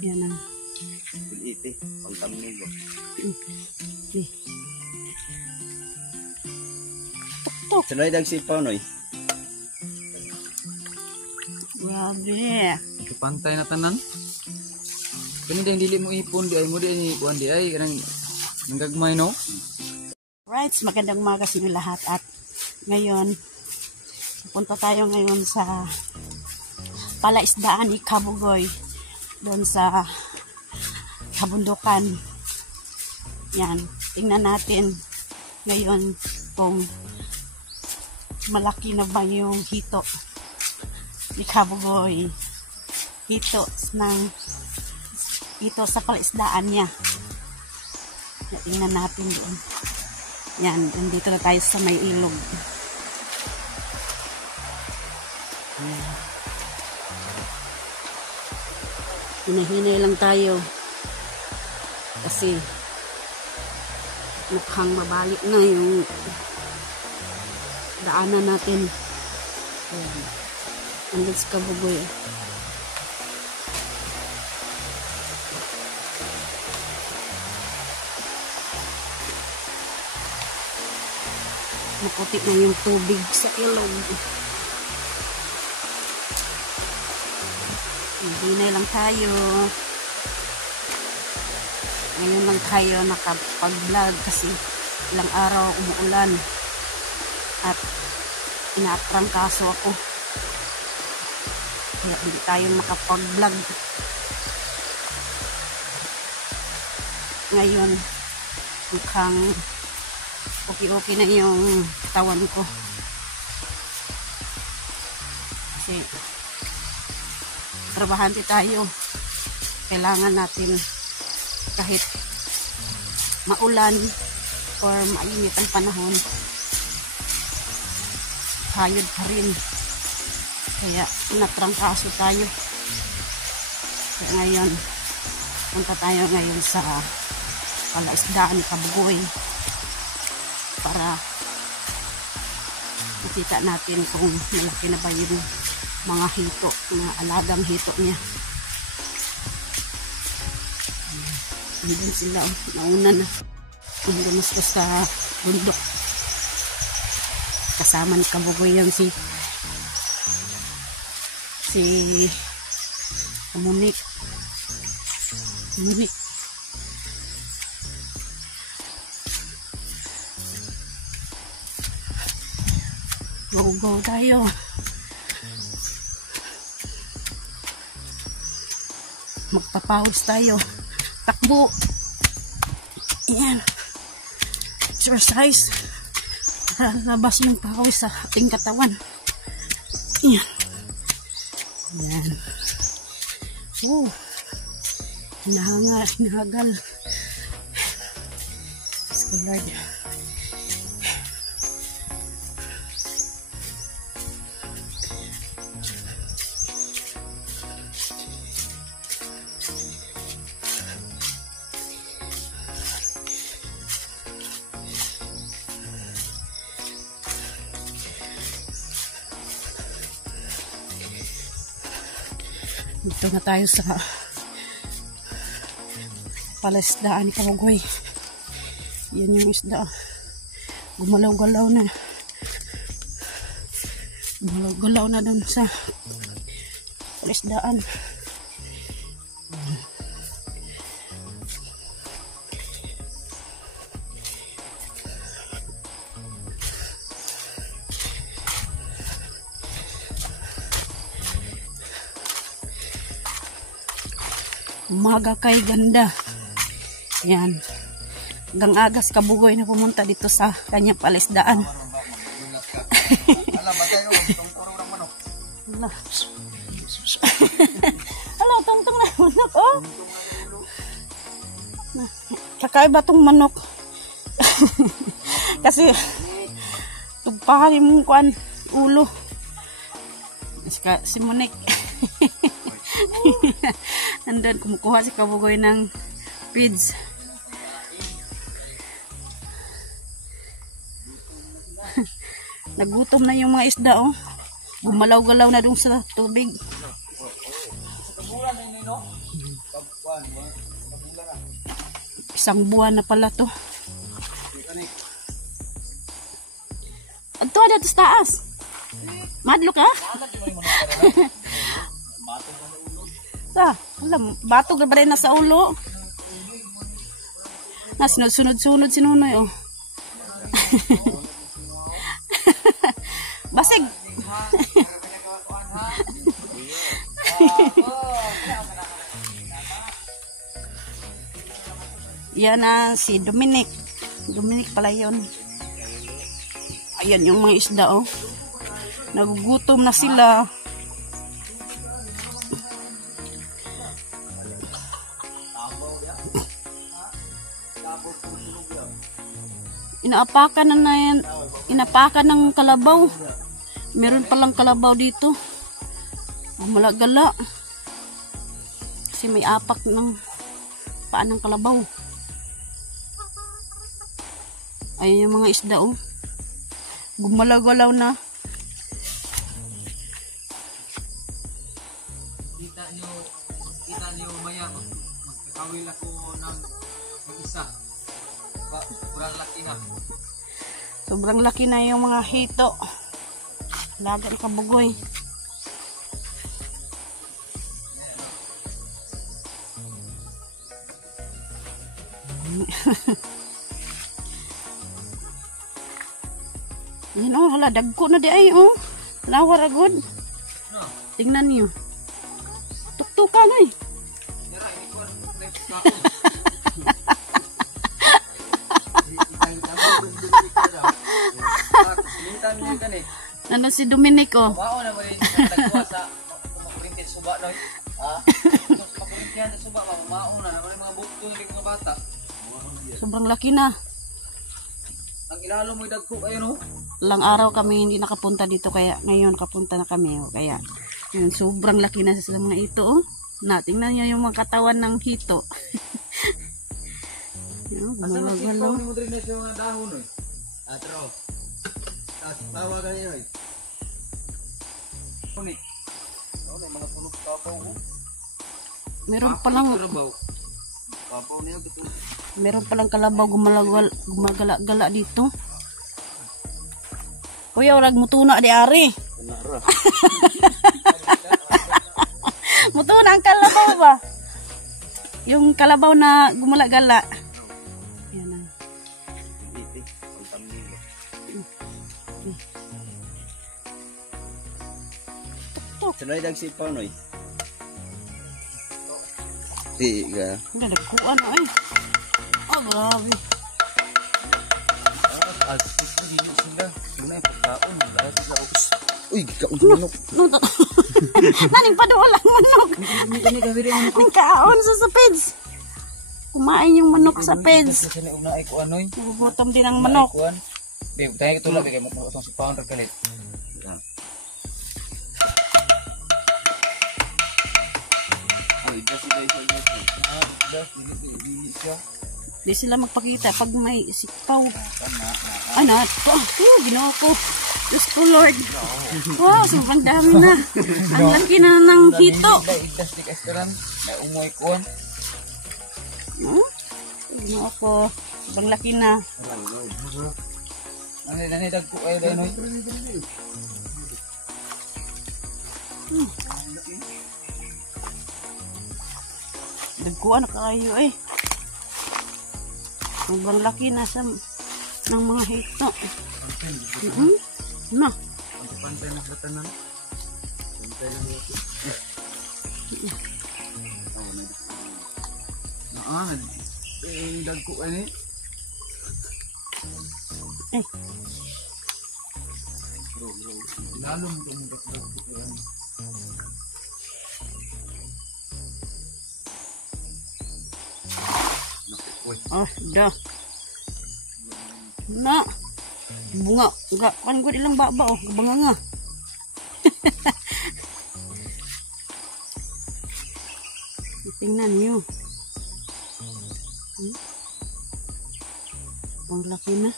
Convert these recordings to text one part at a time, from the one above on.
Yan na. Iti, pangtamig. Tuk. Sanoy dag sipaw noy. Grabe. Pantay na tanan. Kani din dili mo ipon di ay mo di kuan di ay kanang nanggagmay no. Right, magandang umaga sa inyo lahat at ngayon punta tayo ngayon sa palaisdaan ni Kabugoy doon sa kabundukan. Yan, tingnan natin ngayon kung malaki na ba yung hito ni Kabugoy. Hito sa palaisdaan niya. Yan, tingnan natin doon. Yan, nandito na tayo sa may ilog. Hinahinay lang tayo kasi mukhang mabalik na yung daanan natin. Andun sa Kabugoy. Maputi na yung tubig sa ilog. Hindi lang tayo. Ngayon lang tayo nakapag-vlog kasi ilang araw umuulan at inaatrangkaso ako. Kaya hindi tayo makapag-vlog. Ngayon mukhang okay na yung katawan ko. Kasi trabahante tayo. Kailangan natin kahit maulan or mainit ang panahon, hayod pa rin. Kaya natrangkaso tayo. Kaya ngayon, punta tayo ngayon sa palaisdaan ni Kabugoy para makita natin kung malaki na ba yung mga hito, mga alagang hito niya. Andun sila, nauna na. Andun ko sa bundok. Kasama ni Kabugoy yan si Munik. Go tayo. Magpapawis tayo. Takbo. Yan. Exercise. Labas yung pawis sa ating katawan. Yan. Yan. Oh. Hinahagal. Let's go, Lord. Dito na tayo sa palaisdaan ni Kabugoy. Yan yung isda. Gumalaw-galaw na. Gumalaw-galaw na dun sa palaisdaan. Umaga kay ganda. Yan. Hanggang agas Kabugoy na pumunta dito sa kanyang palaisdaan. Hala, tungtong na manok, oh. Kakaiba tong manok. Kasi tugpahan yung kuan ulo. Si Munik. Nandun, kumukuha si Kabugoy ng feeds. Nagutom na yung mga isda, oh. Gumalaw-galaw na dun sa tubig. Isang buwan na pala to. Adto dito sa taas. Madlo ka? Sa, alam, batog na ba rin na sa ulo? Na, sunod-sunod sinunoy, oh. Basig. Yan na si Dominic. Dominic pala yun. Ayan yung mga isda, oh. Nagugutom na sila. Inaapakan na yan. Inapakan ng kalabaw. Meron palang kalabaw dito. Malagala. Kasi may apak ng paan ng kalabaw. Ayan yung mga isda, oh. Gumalaw-galaw na. Kita niyo maya, magkakawil ako ng isa. Sobrang laki na. Sobrang laki na yung mga hito. Lagan kabugoy. Yan, oh, hala, dagko na di ay, oh. Lawar agad. Tingnan niyo. Tuktukan ay. Ano si Dominic, oh. Mao na mo rin nagkuha sa printed suba no. Printed suba ka mao na mga bukto ng mga bata. Sobrang laki na. Ang ilalo mo dagko kayo no. Lang araw kami hindi nakapunta dito kaya ngayon nakapunta na kami, oh. Kaya yun, sobrang laki na sa mga ito, oh. Tingnan niyo yung mga katawan ng hito. Yun, asa na gumalaw-galaw. mo diri na sa mga dahon oy. Atro. Tawa ka niyo oy. Kunik. Ano mga tulog tapaw ko. Meron palang kalabaw gumagala-gala dito. Kuya, urag mutuna di ari. Mutuna ang kalabaw ba? Yung kalabaw na gumala-gala. Yan na. Sanoy dag sipaw noy. Tiga. Nagkuan ay. Oh, grabe. Asis na dito sila. Una yung pagkaon. Dahil sa us. Uy, kaon sa manok. Naning paduwal ang manok. Naning kaon sa peds. Kumain yung manok sa peds. Kasi na una ay kuan noy. Nagugutom din ang manok. Babe, tayo kitulad. Kaya mo itong si Pounder kalit. Uy, kasi guys, Di sila magpakita pag may sipaw. Ano? Ginawa ko. Diyos ko, Lord. Wow, sobrang dami na. Ang laki na ng hito. Igdas di kastaran. May umoy kuan. Ginawa ko. Sobrang laki na. Nanidag ko ay dahil Dagkuan na kayo eh. Sobrang laki na sa ng mga hito. Na. pantay na batanan. Pantay na hito. Dag ko ani. Lalo mo itong dag ko ani. Dah. Na. Bunga. Enggak. Kan gue ilang baba oh. Banganga. Tingnan niyo. Ang laki na.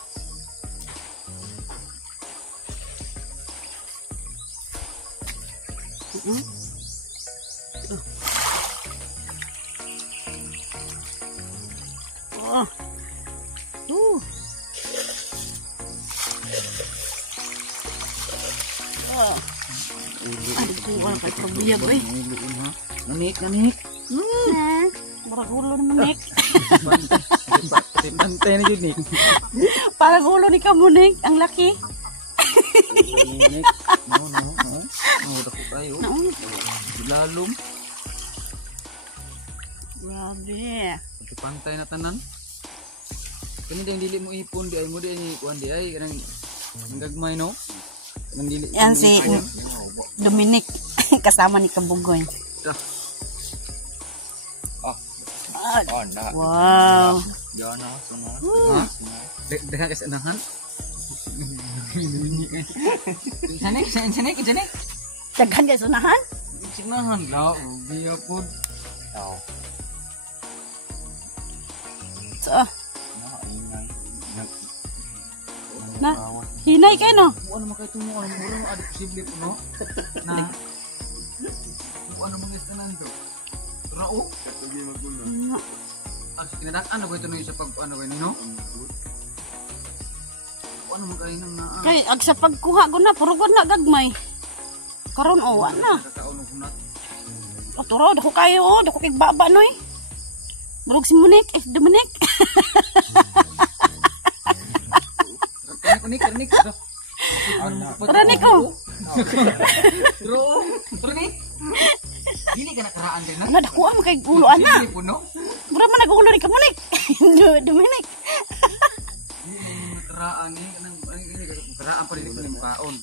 Oh. Oh. Aduh, kuha kay kabiya ba eh. Nanik. Murag ulo naman Nik. Bantay na yun, Nik. Parang ulo ni Kamuning, ang laki. Nik. No. Dako tayo. Lalom. Grabe. Pantay na tanan. Kani ding dili mo ipon di ay mo di ay kuan di ay kanang gagmay no. Kanang dili. Yan si Dominic kasama ni Kabugoy. Wow. Gana, sunod. Ha? Deka kasi anahan. Sanik. Daghan guys unahan. Sinahan la, biya pod. So, na, hinay kayo no? Ano man kay tumo ano mura adi posible po no. Na. Ano man gusto nando. Rao. Kinadak-an ba ito no sa pag ano kay no? Ano man kay nang naa. Kay ag sa pagkuha ko na puro ko na gagmay. Karon o na. Otoro dako kayo dako kay baba noy. Murag si Dominic. Kernik. Kernik ko. Kernik. Dili ka nakaraan din na. Ana dako am kay gulo ana. Dili puno. Mura man nagulo ni Kamunik. Dominic. Dili nakaraan ni kanang nakaraan pa rin ko kaon.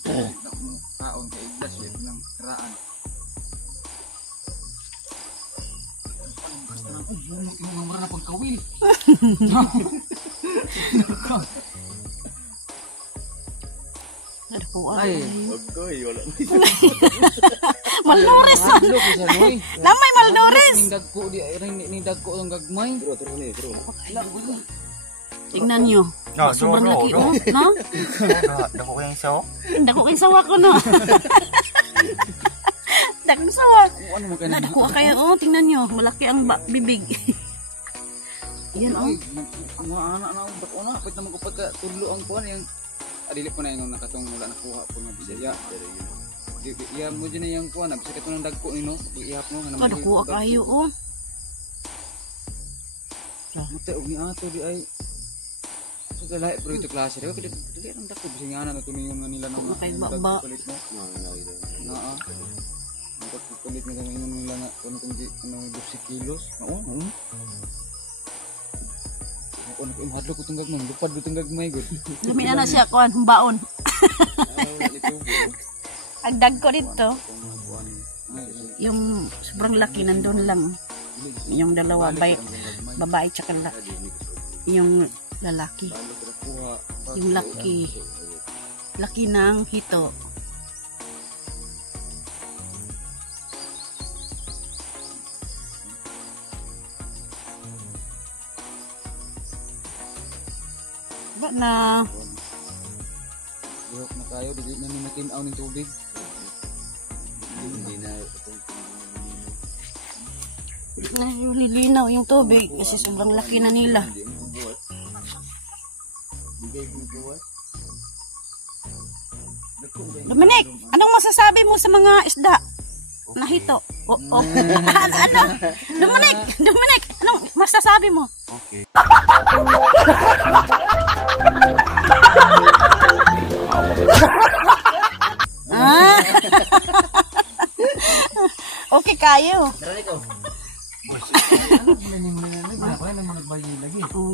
Kaon kay iglas yun nang nakaraan. Yung mura na pagkawil. Ay, Wala. Malnouris. Namay malnouris. Ning dagko ang gagmay. Tingnan nyo. Sobrang laki oh, no? Dako ko yung sawa. Dako kay sawa ko no. Dakong sawa. Ano mo kay Dako kayo oh, tingnan nyo, malaki ang bibig. Yan oh. Mga anak na ba't una, kapit naman kapag tulo ang kuhan yung adili po na yung nakatong wala nakuha po nga bisaya. Iya mo dyan na yung kuhan, bisa ka ito ng dagko nino, ihap mo. Dako kayo oh. Mata og ni ato di ay sa lahi pero ito klase daw kaya dili ang dako bising ana na tumingon nga nila nang kay baba. Naa. Kulit na kami nila nga kuno kung di ano 12 kilos. Oo. Ano ko imhadlo ko tunggag man, lupad ko tunggag may gud. Lumi na siya kuan, humbaon. Ang dagko dito. Yung sobrang laki nandun lang. Yung dalawa babae tsaka yung lalaki. Yung laki ng hito. Diba na Buhok na tayo, di na ni matinaw ng tubig. Hindi na nililinaw yung tubig kasi sobrang laki na nila. Dominic, anong masasabi mo sa mga isda na hito? Ano? Dominic, anong masasabi mo? Okay. Okay kayo.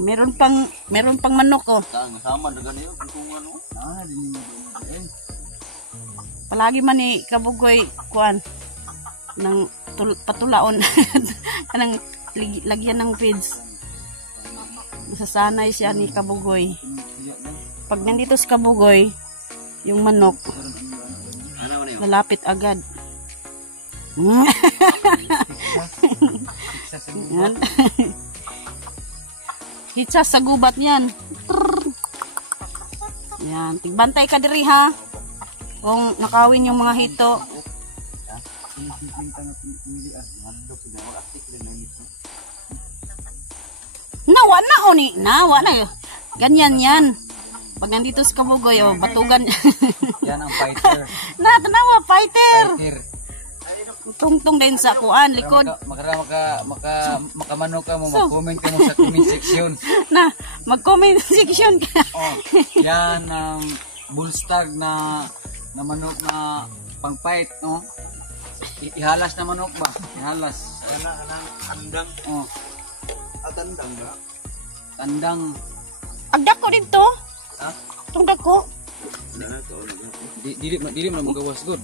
Meron pang manok oh. Sama na ganito kung ano. Palagi man ni Kabugoy kuan ng patulaon kanang lagyan ng feeds. Nasasanay siya ni Kabugoy. Pag nandito si Kabugoy, yung manok lalapit agad. Hitsas sa gubat niyan. Yan, tigbantay ka diri ha. Kung nakawin yung mga hito. Nawa na o ni. Nawa na yun. Ganyan yan. Pag nandito sa Kabugoy, oh, batugan. Yan ang fighter. Tanawa, fighter. Fighter. Tungtong din sa kuan, likod. Makamano ka mo, mag-comment ka mo sa comment section. Na, mag-comment section ka. Oh, yan ang bullstag na manok na pang-fight, no? Ihalas na manok ba? Ihalas. Anang tandang. Oh, Tandang ba? Tandang. Agdak ko dito. Ha? Tungdak ko. Dili mo magawas good.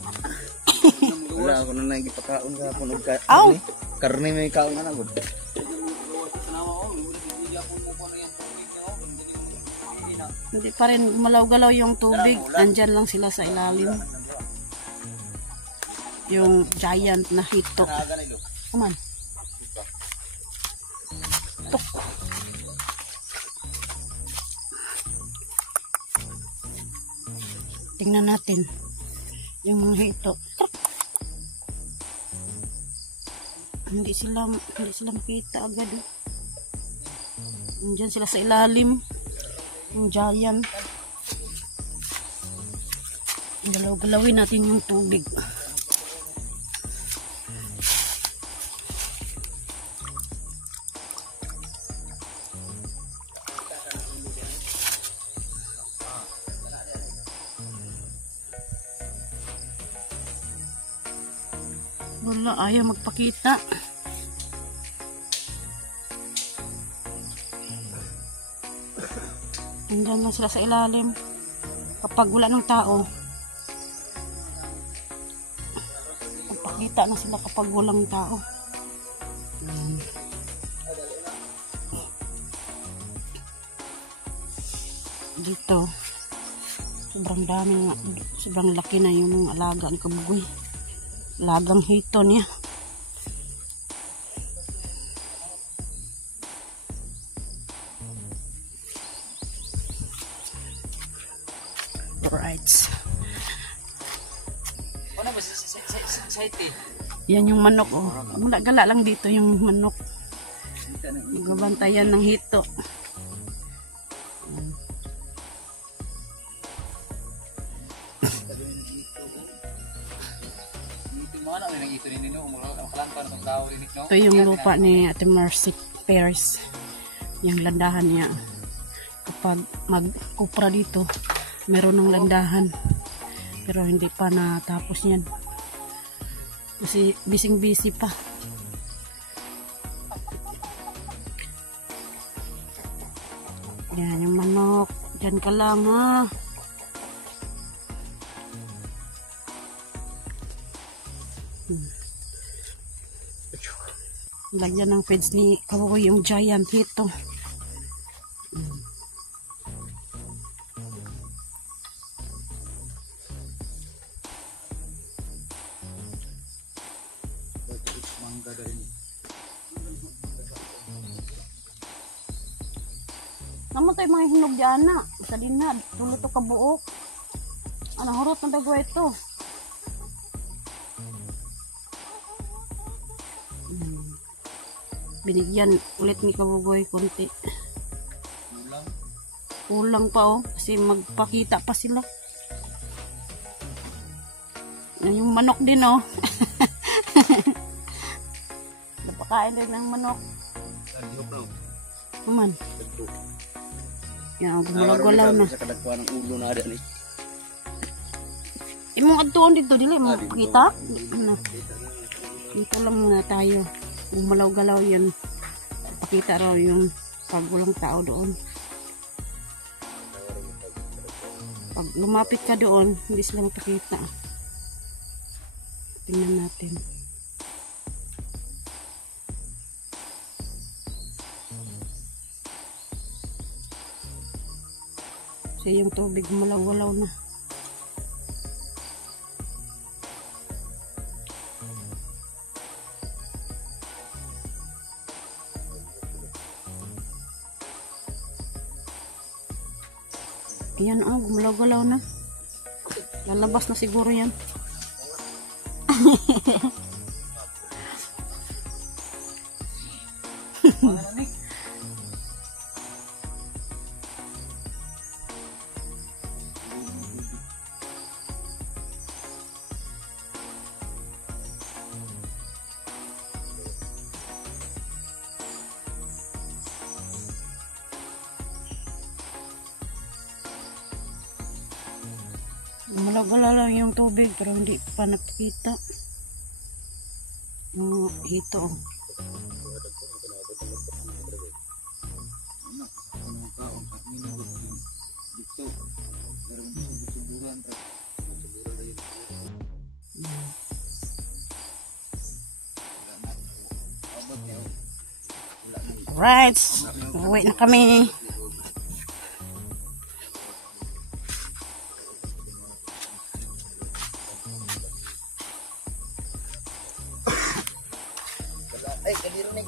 Wala ako na nagipakaon ka ako Aw. karne may kaon na gud. Hindi pa rin gumalaw-galaw yung tubig. Nandyan lang sila sa ilalim. Yung giant na hito. Kuman. Tuk. Tingnan natin yung mga hito. Hindi sila makita agad. Nandiyan sila sa ilalim. Yung giant. Galaw-galawin natin yung tubig. Wala, ayaw magpakita. Nandiyan lang sila sa ilalim. Kapag wala ng tao, magpakita na sila kapag walang tao. Dito, sobrang dami nga, sobrang laki na yung mga alaga ni Kabugoy. Lagang hito niya. Alright. ano ba sa Yan yung manok, oh. Gala lang dito yung manok. Magabantayan ng hito. Ito yung lupa ni Ate Mercy Pears. Yung landahan niya. Kapag magkupra dito, meron ng landahan. Pero hindi pa natapos yan. Kasi bising-busy pa. Yan yung manok. Diyan ka lang ha. Lagyan ng fence ni Kabugoy yung giant hito. Naman tayo mga hinog dyan na. Isa din na. Tulo to kabuok. Ano, hurot na dago ito. Binigyan ulit ni Kabugoy konti. Kulang pa oh. Kasi magpakita pa sila. Yung manok din oh. Napakain din ng manok. Naman. Yan, gumulaw-gulaw na. Sa kadagkuan ng ulo na ada ni. Imong adtuon dito dili mo kita. Ano? Dito lang muna tayo. Gumalaw-galaw yan. Pakita raw yung pag walang tao doon. Pag lumapit ka doon, hindi sila mapakita. Tingnan natin. So yung tubig gumalaw-galaw na. Ayan oh, gumalaw-galaw na. Lalabas na siguro yan. Malagala lang yung tubig pero hindi pa nakikita. Yung hito. Right, uwi na kami. Ay, kaliro na.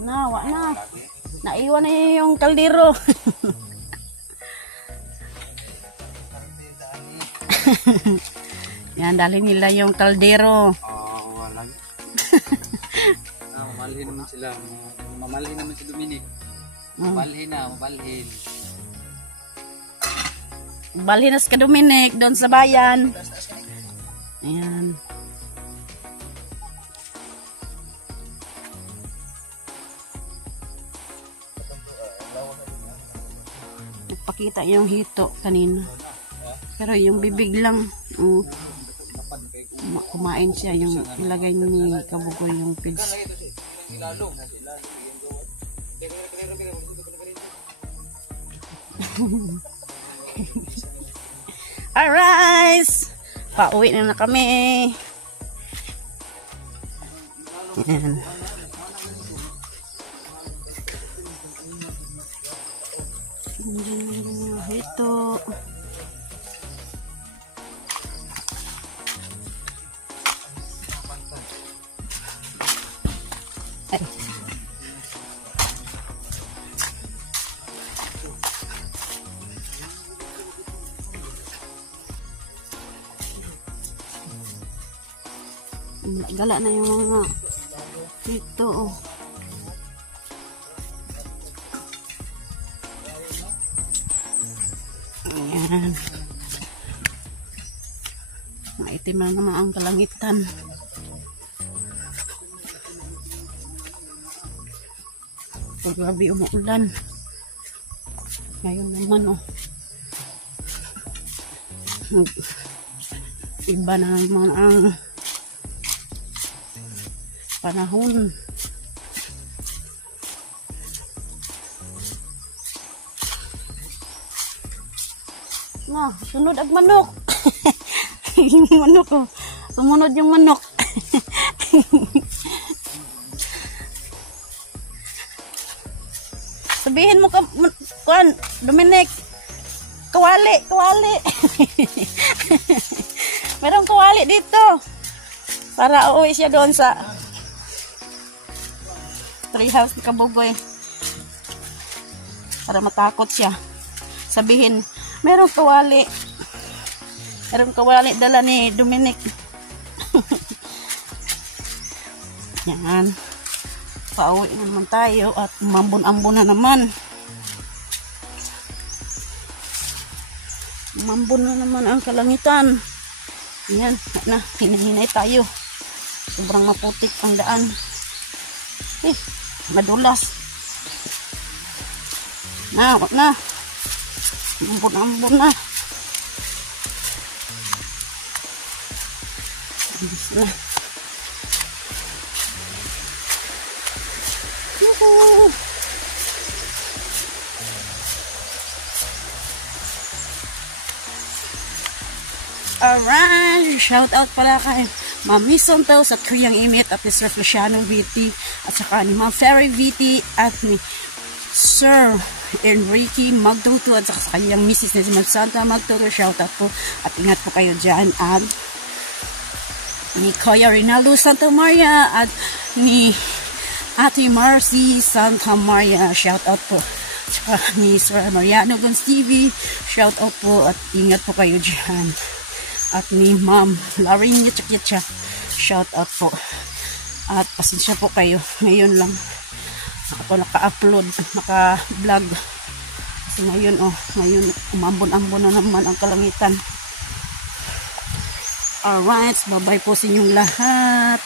Nawa na. Naiwan na yung kaldero. Yan, dali nila yung kaldero. Wala. Mamalhin naman sila. Mamalhin naman si Dominic. Mabalhin na, mabalhin. Balhinas ka Dominic doon sa bayan. Ayan. Nagpakita yung hito kanina. Pero yung bibig lang. Kumain siya. Yung ilagay ni Kabugoy yung pigs. Alright! Pauwi na kami. Ayan. Ito. Ay. Gala na yung mga ito. Ayan. Maitim na naman ang kalangitan. Paggabi umuulan. Ngayon naman iba na naman ang panahon. Na, sunod ang manok. Manok ko. Sumunod yung manok. Sabihin mo kuan, Dominic. Kawali, kawali. Merong kawali dito. Para uuwi siya doon sa treehouse ni Kabugoy. Para matakot siya. Sabihin, merong kawali. Merong kawali dala ni Dominic. Yan. Pauwi na naman tayo at mambun-ambun na naman. Mambun na naman ang kalangitan. Yan. Na, hinahinay tayo. Sobrang maputik ang daan. Madulas. Na, wag na. Ambon-ambon na. Ambos na. Alright, shout out pala kay Mami Santo sa Kriyang Imit at ni Sir Feliciano VT at saka ni Ma'am Ferry VT at ni Sir Enrique Magtuto at saka sa kanyang Mrs. na si Ma'am Santa Magtuto. Shout out po at ingat po kayo dyan. At ni Kuya Rinaldo Santa Maria at ni Ate Marcy Santa Maria. Shout out po. Saka ni Sir Mariano Gons TV. Shout out po at ingat po kayo dyan. At ni Ma'am Laring Yatcha. Shout out po. At pasensya po kayo. Ngayon lang ako naka-upload, naka-vlog. Kasi ngayon ngayon umambon-ambon na naman ang kalangitan. Alright, bye-bye po sa inyong lahat.